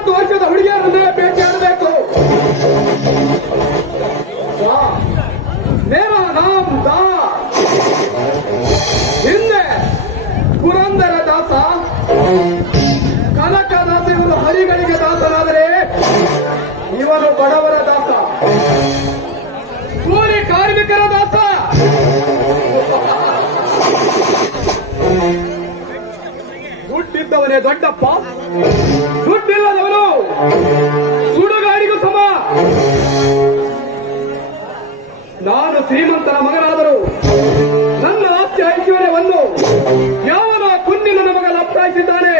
20 ವರ್ಷದ ಹುಡುಗಿಯರನ್ನೇ ಭೇಟಿಯಾಡಬೇಕು. ಮೇರಾ ನಾಮ್ ದಾಸ್. ಹಿಂದೆ ಪುರಂದರ ದಾಸ, ಕನಕದಾಸ. ಇವನು ಹರಿಗಳಿಗೆ ದಾಸನಾದರೆ ಇವನು ಬಡವರ ದಾಸ, ಕೂಲಿ ಕಾರ್ಮಿಕರ ದಾಸ. ದುಡ್ಡಿದ್ದವನೇ ದೊಡ್ಡಪ್ಪ, ದುಡ್ಡಿಲ್ಲದವನು ಸುಡುಗಾಡಿಗೂ ಸಮ. ನಾನು ಶ್ರೀಮಂತನ ಮಗನಾದರೂ ನನ್ನ ಆಸ್ತಿ ಐಶ್ವರ್ಯವನ್ನು ಯಾವನ ಕುಂದಿನ ಮಗ ಲಪ್ಟಾಯಿಸಿದ್ದಾನೆ.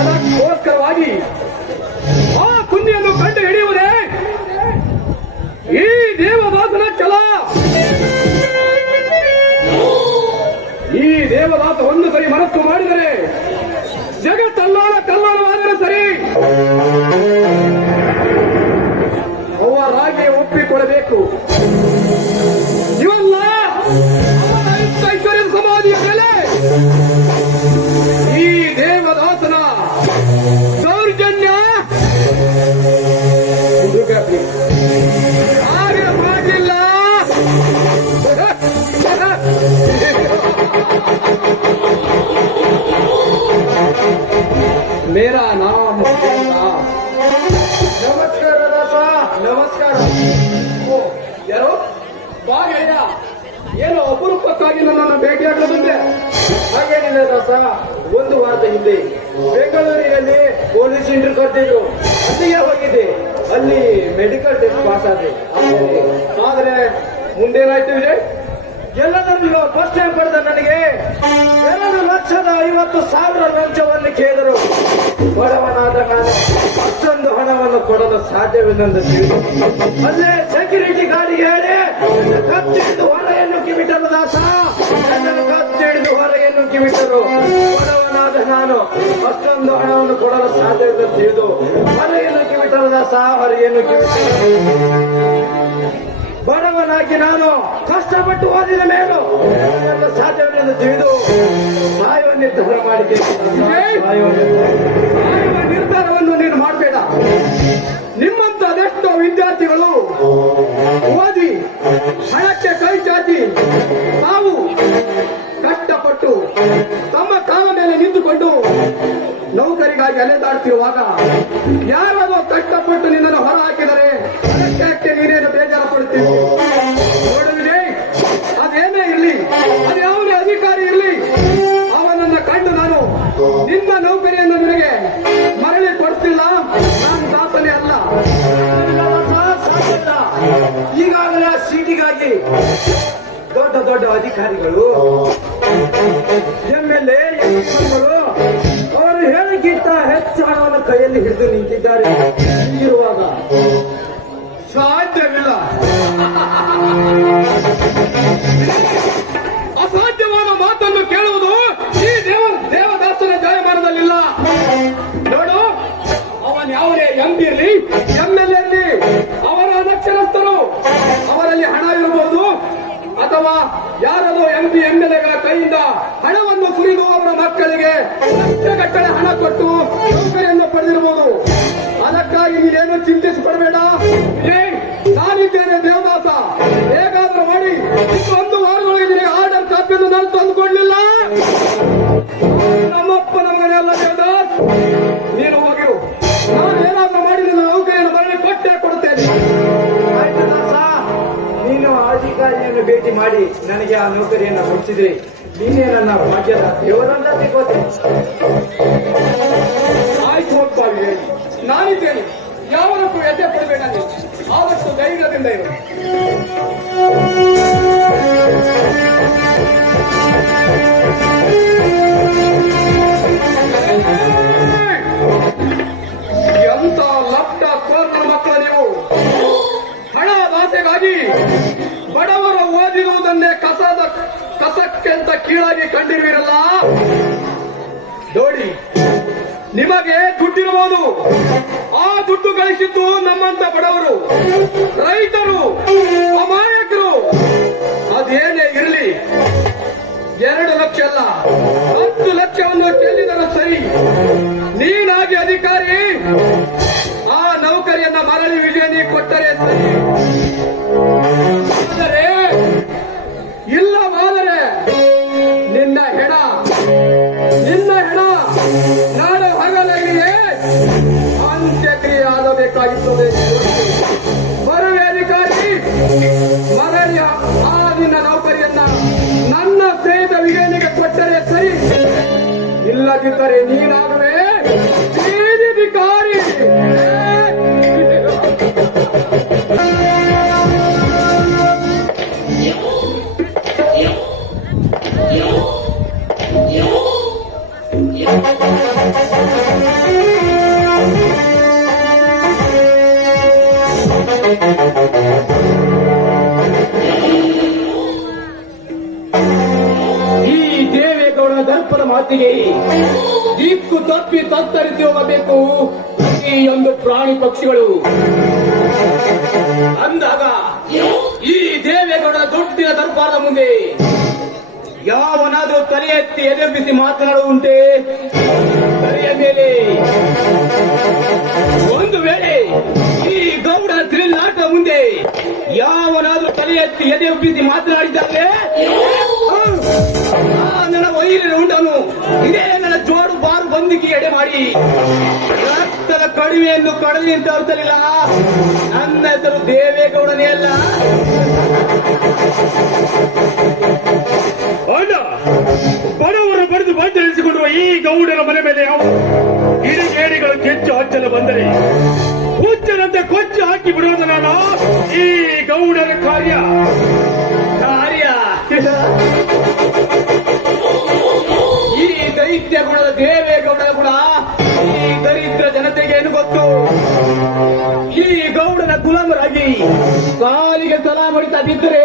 ಅದಕ್ಕೋಸ್ಕರವಾಗಿ ಆ ಕುಂದಿಯನ್ನು ಕಂಡು ಹಿಡಿಯುವುದೇ ಈ ದೇವದಾಸನ ಛಲ. ಈ ದೇವದಾಸ ಒಂದು ಸರಿ ಮನಸ್ಸು ಮಾಡಿದರೆ ಜಗತ್ತಲ್ಲಾಳ ಕಲ್ಲಾಳವಾದರೆ ಸರಿ, ಅವರಾಗಿ ಒಪ್ಪಿಕೊಳ್ಳಬೇಕು. ಇವಲ್ಲ ಐಶ್ವರ್ಯದ ಸಮಾಧಿಯ ಮೇಲೆ ಈ ದೇವದಾಸನ ದೌರ್ಜನ್ಯ ಹಾಗೆ ಮಾಡಲಿಲ್ಲ. ಮೇರಾ ನಾಮ ನಮಸ್ಕಾರ ದಾಸ. ನಮಸ್ಕಾರ. ಯಾರು ಬಾಗಯ್ಯ? ಏನು ಅಪರೂಪಕ್ಕಾಗಿ ನನ್ನನ್ನು ಭೇಟಿಯಾಗಲು ಬಂದೆ? ಹಾಗೇನಿಲ್ಲ ದಾಸ, ಒಂದು ವಾರದ ಹಿಂದೆ ಬೆಂಗಳೂರಿನಲ್ಲಿ ಪೊಲೀಸ್ ಇಂಟರ್ವ್ಯೂ ಕರೆದಿದ್ರು, ಅಲ್ಲಿಗೆ ಹೋಗಿದ್ದೆ. ಅಲ್ಲಿ ಮೆಡಿಕಲ್ ಟೆಸ್ಟ್ ಪಾಸ್ ಆದ್ರೆ. ಆದ್ರೆ ಮುಂದೇನಾಯ್ತು ವಿಜಯ್? ಎಲ್ಲದರಲ್ಲೂ ಫಸ್ಟ್ ಟೈಮ್ ಪಡೆದ ನನಗೆ 2,50,000 ಲಂಚವನ್ನು ಕೇಳಿದರು. ಬಡವನಾದ ನಾನು ಅಷ್ಟೊಂದು ಹಣವನ್ನು ಕೊಡಲು ಸಾಧ್ಯವಿല്ലെಂದು ತಿಳಿದು ಅಲ್ಲೇ ಸೆಕ್ಯೂರಿಟಿ ಗಾಡಿ ಹೇಳಿ ಕತ್ತಿಡಿದು ಹೊರೆಯನ್ನು ಕಿವಿಟ್ಟರು ದಾಸ. ಕತ್ತಿಡಿದು ಹೊರೆಯನ್ನು ಕಿವಿಟ್ಟರು. ಬಡವನಾದ ನಾನು ಅಷ್ಟೊಂದು ಹಣವನ್ನು ಕೊಡಲು ಸಾಧ್ಯವಿಲ್ಲ ತಿಳಿದು ಹೊರೆಯನ್ನು ಕಿವಿಟ್ಟರು ದಾಸ. ಹೊರೆಯನ್ನು ಕಿವಿಟ್ಟರು. ಬಡವನಾಗಿ ನಾನು ಕಷ್ಟಪಟ್ಟು ಓದಿದ ಮೇಲೂ ಸಾಧ್ಯವಿಲ್ಲ ತಿಳಿದು ಸಾಯುವ ನಿರ್ಧಾರ ಮಾಡಿದ್ದೇನೆ. ಸಾಯುವ ನಿರ್ಧಾರವನ್ನು ನೀನು ಮಾಡಬೇಡ. ನಿಮ್ಮಂತ ಅದೆಷ್ಟೋ ವಿದ್ಯಾರ್ಥಿಗಳು ಓದಿ ಹಣಕ್ಕೆ ಕೈ ಚಾಚಿ ತಾವು ಕಷ್ಟಪಟ್ಟು ತಮ್ಮ ಕಾಲ ಮೇಲೆ ನಿಂತುಕೊಂಡು ನೌಕರಿಗಾಗಿ ಅಲೆದಾಡ್ತಿರುವಾಗ ಯಾರಾದರೂ ಕಷ್ಟಪಟ್ಟು ನಿನ್ನನ್ನು ಹೊರ ಹಾಕಿದರೆ ಅದಕ್ಕೆ ನೀನೇನು ಬೇಜಾರು ಪಡುತ್ತೀವಿ? ನೋಡು ವಿಜಯ್, ಅದೇನೇ ಇರಲಿ, ಅದ್ಯಾವನೇ ಅಧಿಕಾರಿ ಇರಲಿ, ಅವನನ್ನ ಕಂಡು ನಾನು ನಿನ್ನ ನೌಕರಿಯನ್ನು ನಿನಗೆ ಮರಳಿ ಕೊಡ್ತಿಲ್ಲ. ನಾನು ದಾಸನೇ ಅಲ್ಲ. ಈಗಾಗಲೇ ಸಿಟಿಗಾಗಿ ದೊಡ್ಡ ದೊಡ್ಡ ಅಧಿಕಾರಿಗಳು, MLA, MP ಅವರು ಹೇಳಿಗಿಂತ ಹೆಚ್ಚು ಹಣವನ್ನು ಕೈಯಲ್ಲಿ ಹಿಡಿದು ನಿಂತಿದ್ದಾರೆ. ಹೀಗಿರುವಾಗ ಸಾಧ್ಯವಿಲ್ಲ. ಅಸಾಧ್ಯವಾದ ಮಾತನ್ನು ಕೇಳುವುದು ಈ ದೇವದಾಸನ ಜಾಯಮಾನದಲ್ಲಿಲ್ಲ. ನೋಡು, ಅವನ್ ಯಾವುದೇ MP ಇರಲಿ, MLA ಇರಲಿ, ಅವರ ಅನಕ್ಷರಸ್ಥರು. ಅವರಲ್ಲಿ ಹಣ ಇರಬಹುದು, ಅಥವಾ ಯಾರದೋ MP MLAಗಳ ಕೈಯಿಂದ ಹಣವನ್ನು ಸುರಿದು ಅವರ ಮಕ್ಕಳಿಗೆ ಲಕ್ಷಗಟ್ಟಲೆ ಹಣ ಕೊಟ್ಟು ನೌಕರಿಯನ್ನು ಪಡೆದಿರಬಹುದು. ಅದಕ್ಕಾಗಿ ನೀನೇನು ಚಿಂತಿಸಿಕೊಡಬೇಡ. ನಾನಿದ್ದೇನೆ ದೇವದಾಸ. ಹೇಗಾದ್ರೂ ಮಾಡಿ ಒಂದು ವಾರದೊಳಗೆ ನಿನಗೆ ಆರ್ಡರ್ ಕಾಪಿಯನ್ನು ನಾನು ತಂದುಕೊಡ್ಲಿಲ್ಲ. ನಮ್ಮಪ್ಪ ನಮ್ಮನೆಲ್ಲ ದೇವದಾಸ್, ನೀನು ಹೋಗಿರು. ನಾನು ಏನಾದ್ರೂ ಮಾಡಿ ನಿನ್ನ ನೌಕರಿಯನ್ನು ಮರಳಿ ಕೊಟ್ಟೆ ಕೊಡುತ್ತೇನೆ. ಆಯ್ತು ದಾಸ, ನೀನು ಅಧಿಕಾರಿಯನ್ನು ಭೇಟಿ ಮಾಡಿ ನನಗೆ ಆ ನೌಕರಿಯನ್ನು ಕೊಡಿಸಿದ್ರೆ ನೀನೇ ನನ್ನ ಭಾಗ್ಯದ ದೇವರನ್ನ ಸಿಗೋತೆ. ಆಯ್ತು, ಹೋಗ್ಬಾವಿ. ನಾನಿದ್ದೇನೆ. ಯಾವನಕ್ಕೂ ಎದೆ ಪಡಬೇಡ. ಆದಷ್ಟು ಧೈರ್ಯದಿಂದ ಇರು. ಎಂತ ಲಪ್ಟ ಕೋರ್ನ ಮಕ್ಕಳು ನೀವು. ಹಣ ದಾಸೆಗಾಗಿ ಬಡವರ ಓದಿರುವುದನ್ನೇ ಕಸಕ್ಕೆಂತ ಕೀಳಾಗಿ ಕಂಡಿರುವಿರಲ್ಲ. ನೋಡಿ, ನಿಮಗೆ ದುಡ್ಡಿರಬಹುದು. ಆ ದುಡ್ಡು ಗಳಿಸಿದ್ದು ನಮ್ಮಂತ ಬಡವರು, ರೈತರು, ಅಮಾಯಕರು. ಅದೇನೇ ಇರಲಿ, 2 ಲಕ್ಷ ಅಲ್ಲ 10 ಲಕ್ಷವನ್ನು ಚೆಲ್ಲಿದರೂ ಸರಿ. ನೀನಾಗುವೆ ಬೀದಿಧಿಕಾರಿ. ಈ ದೇವೇಗೌಡನ ದರ್ಪದ ಮಾತಿಗೆ ದಿಕ್ಕು ತಪ್ಪಿ ತತ್ತರಿಸಿ ಹೋಗಬೇಕು ಈ ಒಂದು ಪ್ರಾಣಿ ಪಕ್ಷಿಗಳು. ಅಂದಾಗ ಈ ದೇವೇಗೌಡನ ದೊಡ್ಡಿನ ದರ್ಬಾರದ ಮುಂದೆ ಯಾವನಾದರೂ ತಲೆ ಎತ್ತಿ ಎದುರಿಸಿ ಮಾತನಾಡುವುಂಟೆ? ತಲೆಯ ಮೇಲೆ ಒಂದು ವೇಳೆ ಈ ಗೌಡನ ತ್ರಿಲ್ಲಾಟದ ಮುಂದೆ ಯಾವನಾದರೂ ತಲೆ ಎತ್ತಿ ಎದೆಬ್ಬಿಸಿ ಮಾತನಾಡಿದ್ದಾಗಲೇ ನನ್ನ ವೈರಿನ ಉಂಡನು ಇದೇ ನನ್ನ ಜೋಡು ಬಾರು ಬಂದಿಗೆ ಎಡೆ ಮಾಡಿ ರಕ್ತದ ಕಡಿಮೆಯನ್ನು ಕಡಲಿ ಅಂತ ಅರ್ಥಲಿಲ್ಲ. ನನ್ನ ಹೆಸರು ದೇವೇಗೌಡನೇ ಅಲ್ಲ. ಅಣ್ಣ, ಬಡವರು ಬಡಿದು ಬಂದಿರಿಸಿಕೊಳ್ಳುವ ಈ ಗೌಡರ ಮನೆ ಮೇಲೆ ಯಾವ ಗಿಡಿಗೇಡಿಗಳು ಕೆಚ್ಚು ಹಚ್ಚಲು ಬಂದರೆ ಹುಚ್ಚನಂತೆ ಕೊಚ್ಚು ಹಾಕಿ ಬಿಡುವುದನ್ನ ಈ ಗೌಡರ ಕಾರ್ಯ. ಈ ದೈತ್ಯ ಗುಣದ ದೇವೇಗೌಡನ ಗುಣ ಈ ದರಿದ್ರ ಜನತೆಗೆ ಏನು ಗೊತ್ತು? ಈ ಗೌಡನ ಗುಲಾಮರಾಗಿ ಕಾಲಿಗೆ ಸಲಾ ಮಾಡಿತಾ ಬಿದ್ದರೆ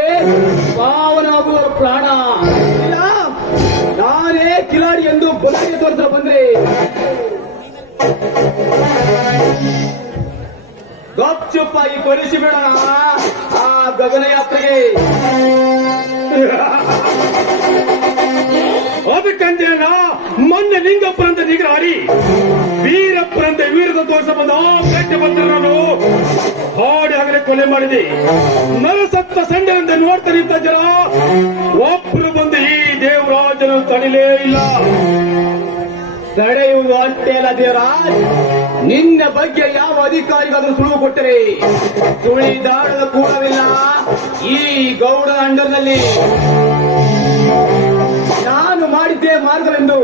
ಪಾವನಾಗುವ ಪ್ರಾಣ ಇಲ್ಲ. ನಾನೇ ಕಿಲಾಡಿ ಎಂದು ಬಲಾಗಿ ತೋರಿಸ ಬಂದ್ರೆ ಗಪ್ಚುಪ್ಪಾಗಿ ಕೊಲಿಸಿ ಬಿಡೋಣ ಆ ಗಗನಯಾತ್ರೆಗೆ. ಅದಕ್ಕಂತೇನ ಮೊನ್ನೆ ಲಿಂಗಪ್ಪರಂತೆ ನಿಗ್ರಹಾರಿ ವೀರಪ್ಪರಂತೆ ವೀರದ ತೋರಿಸ ಬಂದ ಗಟ್ಟಿ ಬಂದರು ಹಾಡಿ ಆಗಲೇ ಕೊಲೆ ಮಾಡಿದೆ. ನರಸತ್ತ ಸಂಡೆಯಂತೆ ನೋಡ್ತಾ ನಿಂತ ಜನ ಒಬ್ರು ಬಂದು ಈ ದೇವರಾಜನು ತಡಿಲೇ ಇಲ್ಲ. ತಡೆಯುವುದು ಅಷ್ಟೇ ಅಲ್ಲ ದೇವರಾಜ್, ನಿನ್ನ ಬಗ್ಗೆ ಯಾವ ಅಧಿಕಾರಿಗಾದ್ರೂ ಸುಳುವು ಕೊಟ್ಟರೆ ಸುಳಿದಾಡದ ಕೂಡವಿಲ್ಲ ಈ ಗೌಡನ ಅಂಡರ್ನಲ್ಲಿ. ನಾನು ಮಾಡಿದ್ದೇ ಮಾರ್ಗವೆಂದು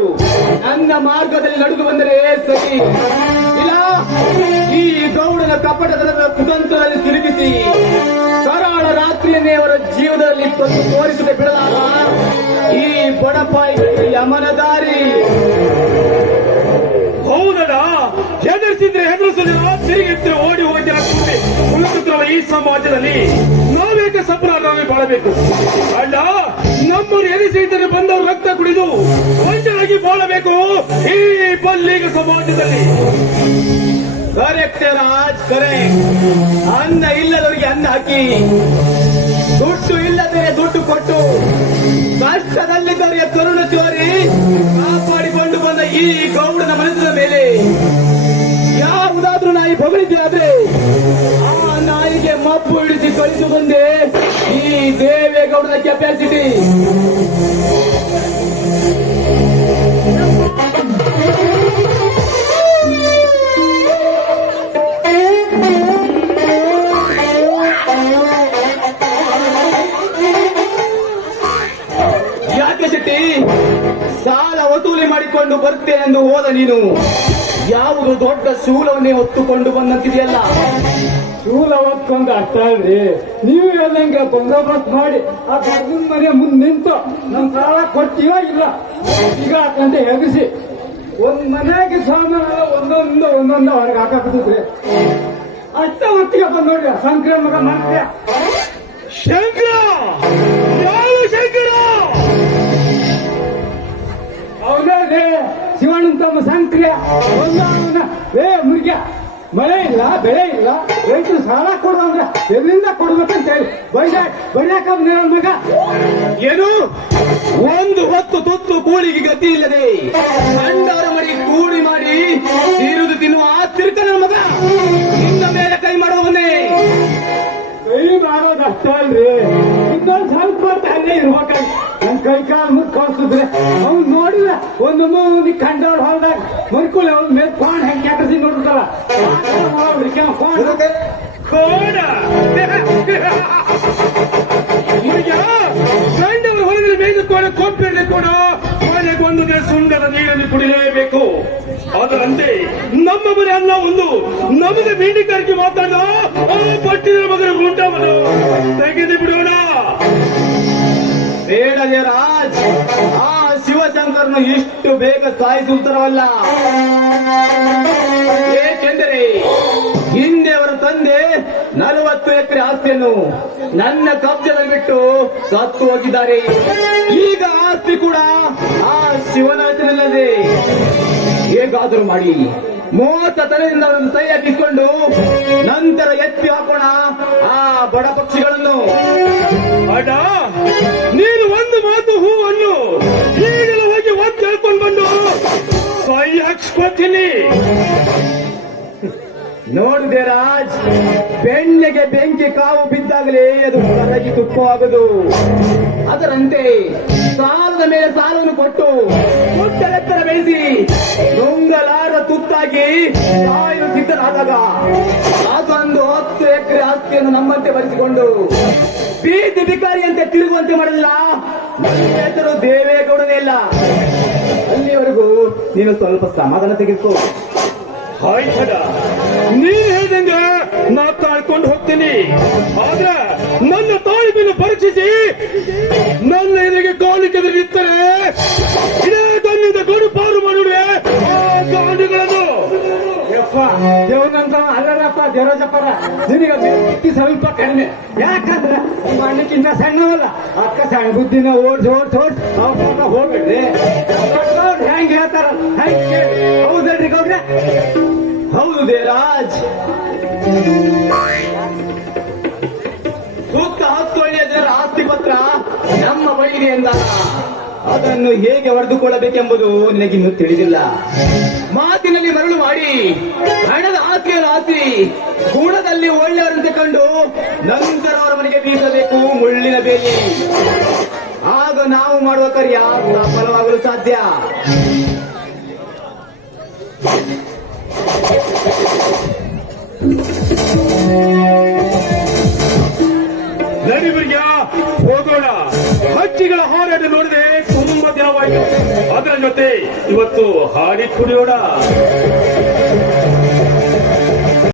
ನನ್ನ ಮಾರ್ಗದಲ್ಲಿ ನಡೆದು ಬಂದರೆ ಸರಿ, ಇಲ್ಲ ಈ ಗೌಡನ ಕಪಟದ ಕುತಂತ್ರದಲ್ಲಿ ಸಿಲುಕಿಸಿ ಕರಾಳ ರಾತ್ರಿಯನ್ನೇ ಅವರ ಜೀವನದಲ್ಲಿ ತೋರಿಸದೆ ಬಿಡಲಾರ ಈ ಬಡಪಾಯಿಗಳಿಗೆ ಯಮನ ದಾರಿ. ಹೌದಡ, ಹೆದರಿಸಿದ್ರೆ ಹೆದರಿಸಲಿಲ್ಲ, ತಿರುಗಿದ್ರೆ ಓಡಿ ಹೋಗಿ ಉಳಿದಿರುವ ಈ ಸಮಾಜದಲ್ಲಿ ನಾವೇಕೆ ಸಪರಾಧವಾಗಿ ಬಾಳಬೇಕು? ಅಲ್ಲ, ನಮ್ಮನ್ನು ಎನಿಸಿದರೆ ಬಂದವರು ರಕ್ತ ಕುಡಿದು ಒಂದಾಗಿ ಬಾಳಬೇಕು ಈ ಬಲ್ಲಿಗ ಸಮಾಜದಲ್ಲಿ. Correct Raj, correct. ಅನ್ನ ಇಲ್ಲದವರಿಗೆ ಅನ್ನ ಹಾಕಿ, ದುಡ್ಡು ಇಲ್ಲದೆ ದುಡ್ಡು ಕೊಟ್ಟು ಕಷ್ಟದಲ್ಲಿದ್ದವರಿಗೆ ಕರುಣ ಚೋರಿ ಕಾಪಾಡಿಕೊಂಡು ಬಂದ ಈ ಗೌಡನ ಮನಸ್ಸಿನ ಮೇಲೆ ಯಾವುದಾದ್ರೂ ನಾಯಿ ಬಗಳಿದ್ದೆ ಆದ್ರೆ ಆ ನಾಯಿಗೆ ಮಬ್ಬು ಇಳಿಸಿ ಕಳಿಸು ಬಂದೆ ಈ ದೇವೇಗೌಡನ ಕೆಪಾಸಿಟಿ. ಯಾಕೆ ಶೆಟ್ಟಿ, ಸಾಲ ವಸೂಲಿ ಮಾಡಿಕೊಂಡು ಬರ್ತೇನೆಂದು ಹೋದ ನೀನು ಯಾವುದು ದೊಡ್ಡ ಶೂಲವನ್ನೇ ಹೊತ್ತುಕೊಂಡು ಬಂದಂತಿದೆಯಲ್ಲ? ಶೂಲ ಹೊತ್ಕೊಂಡು ಅಷ್ಟ ಅಲ್ರಿ, ನೀವು ಹೇಳ್ದಂಗೆ ಬಂದೋಬಸ್ತ್ ಮಾಡಿ ಆ ಗರ್ಭದ ಮನೆ ಮುಂದೆ ನಿಂತು ನಮ್ ಸಾಲ ಕೊಡ್ತೀವ ಇಲ್ಲ ಈಗ ಅಂತ ಹೆದರಿಸಿ ಒಂದ್ ಮನೆಗೆ ಸಾಮಾನು ಒಂದೊಂದು ಹೊರಗೆ ಹಾಕಾಕ್ತಿದ್ರಿ. ಅಷ್ಟ ಹೊತ್ತಿಗೆ ಬಂದ್ ನೋಡ್ರಿ ಸಂಕ್ರಮಕ ಮಂತ್ರಿ ಶಂಕರ, ಯಾವ ಶಂಕರ? ಅವನೇ ಶಿವಣ್ಣನ ತಮ್ಮ ಸಂಕ್ರಿಯ ಮುರುಗ್ಯ. ಮಳೆ ಇಲ್ಲ, ಬೆಳೆ ಇಲ್ಲ, ರೈತರು ಸಾಲ ಕೊಡು ಅಂದ್ರೆ ಎಲ್ಲಿಂದ ಕೊಡ್ಬೇಕಂತ ಹೇಳಿ ಬೈಯಾಕ ಮಗ. ಏನು ಒಂದು ಹೊತ್ತು ತುತ್ತು ಕೂಳಿಗೆ ಗತಿ ಇಲ್ಲದೆ ಕಂಡವರ ಮರಿ ಕೂಡಿ ಮಾಡಿ ತೀರುದು ತಿನ್ನುವ ಆ ತಿರುಕನ ಮಗ ನಿನ್ನ ಮೇಲೆ ಕೈ ಮಾಡುವವನ್ನೇ. ಕೈ ಮಾಡೋದು ಅಷ್ಟ ಅಲ್ರಿ, ಇನ್ನೊಂದು ಸ್ವಲ್ಪ ಅಲ್ಲೇ ಇರ್ಬೇಕಾಗಿ ನನ್ ಕೈ ಕಾಲು ಮುಟ್ ಕಳ್ಸಿದ್ರೆ ಅವ್ನು ನೋಡಿದ್ರ ಒಂದು ಮೂನಿ ಕಂಡವ್ರು ಹೊಲ್ದಾಗ ಮರ್ಕುಲ್ ಅವ್ರ ಮೇಲೆ ಫೋನ್ ಹೆಂಗೆ ಕೆಟ್ಟಸಿ ನೋಡ್ಬಿಟ್ಟಲ್ಲ ಫೋನ್ ಕೋಡ ಗಂಡವರು ಹೊರಗಡೆ ಮೇಯ್ದುಕೊಂಡು ಕೊಪ್ಪೆಯಲ್ಲಿ ಕೂಡ ಮನೆಗೊಂದು ಸುಂದರ ನೀರನ್ನು ಕುಡಿಲೇಬೇಕು. ಅದರಂತೆ ನಮ್ಮ ಮನೆ ಅನ್ನ ಒಂದು ನಮಗೆ ಮೀನುಗಾರಿಕೆ ಮಾತಾಡಿದ ಆ ಪಟ್ಟಿನ ಮಗನ ಗುಂಟವನ್ನು ತೆಗೆದು ಬಿಡೋಣ. ಬೇಡ ದೇವರಾಜ್, ಆ ಶಿವಶಂಕರನು ಇಷ್ಟು ಬೇಗ ಸಾಯಿಸುತ್ತರವಲ್ಲ. ಏಕೆಂದರೆ ಹಿಂದೆ ಅವರ ತಂದೆ 40 ಎಕರೆ ಆಸ್ತಿಯನ್ನು ನನ್ನ ಕಬ್ಜದಲ್ಲಿ ಬಿಟ್ಟು ಸತ್ತು ಹೋಗಿದ್ದಾರೆ. ಈಗ ಆಸ್ತಿ ಕೂಡ ಆ ಶಿವನ ಹೆಸರಿನಲ್ಲದೆ. ಹೇಗಾದರೂ ಮಾಡಿ ಮೋಸ ತಲೆಯಿಂದ ಅವರನ್ನು ಸೈ ಹಾಕಿಕೊಂಡು ನಂತರ ಎತ್ತಿ ಹಾಕೋಣ ಆ ಬಡ ಪಕ್ಷಿಗಳನ್ನು. ಅಡ, ನೀನು ಒಂದು ಮಾತು ಹೂವನ್ನು ಈಗಲೂ ಹೋಗಿ ಒತ್ತು ಹೇಳ್ಕೊಂಡು ಬಂದು ಕೈ ಹಾಕ್ಸ್ಕೊತೀನಿ. ನೋಡಿದೆ ರಾಜ್, ಬೆಣ್ಣೆಗೆ ಬೆಂಕಿ ಕಾವು ಬಿದ್ದಾಗಲೇ ಅದು ಕರಗಿ ತುಪ್ಪವಾಗದು. ಅದರಂತೆ ಸಾಲದ ಮೇಲೆ ಸಾಲವನ್ನು ಕೊಟ್ಟು ಎತ್ತರ ಬೆಳೆಸಿ ನುಂಗಲಾರ ತುತ್ತಾಗಿ ಸಾಯಲು ಸಿದ್ಧರಾದಾಗ ಅದೊಂದು 10 ಎಕರೆ ಆಸ್ತಿಯನ್ನು ನಮ್ಮಂತೆ ಬರೆಸಿಕೊಂಡು ಬೀದಿ ಬಿಕಾರಿಯಂತೆ ತಿರುಗುವಂತೆ ಮಾಡಲಿಲ್ಲ. ನನ್ನ ಹೆಸರು ದೇವೇಗೌಡನೇ ಇಲ್ಲ. ಅಲ್ಲಿವರೆಗೂ ನೀನು ಸ್ವಲ್ಪ ಸಮಾಧಾನ ತೆಗೆದುಕೋ. ಆಯ್ತದ, ನೀನ್ ಹೇಳ್ದಂಗ ನಾ ತಾಳ್ಕೊಂಡು ಹೋಗ್ತೀನಿ. ಆದ್ರೆ ನನ್ನ ತಾಳ್ಮೆಯನ್ನು ಪರೀಕ್ಷಿಸಿ ನನ್ನ ಎದುರಿಗೆ ಕಾಲು ಕೆದರಿ ನಿಂತರೆ ಇದೇ ತನ್ನಿಂದ ಗಡು ಪಾರು ಮಾಡಿಡುವೆ ಆ ಗಾಂಡುಗಳನ್ನು. ಯಪ್ಪ ದೇವನಂತ ಅಲ್ಲರಪ್ಪ ದೇವರಾಜಪ್ಪರ, ನಿನಗೆ ಮಿಕ್ಕಿ ಸ್ವಲ್ಪ ಕಡಿಮೆ. ಯಾಕಂದ್ರೆ ನಿಮ್ಮ ಅಣ್ಣಕ್ಕಿಂತ ಸಣ್ಣವಲ್ಲ, ಅಕ್ಕ ಸಣ್ಣ ಬುದ್ಧಿನ ಓಡ್ಸಿ ಅವ್ರ ಹೋಗ್ಬಿಡ್ರಿ. ಹೆಂಗ್ ಹೇಳ್ತಾರ ಹೌದಲ್ರಿ ಗೌಡ್ರೆ? ಹೌದು ದೇವರಾಜ್, ಸೂಕ್ತ 10 ಒಳ್ಳೆಯ ಜನರ ಆಸ್ತಿ ಪತ್ರ ನಮ್ಮ ಬಳಿಗೆ ಎಂದಾಗ ಅದನ್ನು ಹೇಗೆ ಹೊಡೆದುಕೊಳ್ಳಬೇಕೆಂಬುದು ನಿನಗಿನ್ನೂ ತಿಳಿದಿಲ್ಲ. ಮಾತಿನಲ್ಲಿ ಮರಳು ಮಾಡಿ ಹಣದ ಆಸ್ತಿಯನ್ನು ಆಸಿ ಗುಣದಲ್ಲಿ ಒಳ್ಳೆಯವರಂತೆ ಕಂಡು ನಂತರ ಅವರ ಮನೆಗೆ ಬೀಸಬೇಕು ಮುಳ್ಳಿನ ಬೇಲಿ. ಆಗ ನಾವು ಮಾಡುವ ಕಾರ್ಯ ಸಫಲವಾಗಲು ಸಾಧ್ಯ. ನಡಿಬರ್ಯ ಹೋಗೋಣ. ಹಕ್ಕಿಗಳ ಹಾರಾಟ ನೋಡಿದೆ ತುಂಬಾ ದಿನವಾಯಿತು. ಅದರ ಜೊತೆ ಇವತ್ತು ಹಾಡಿ ಕುಡಿಯೋಣ.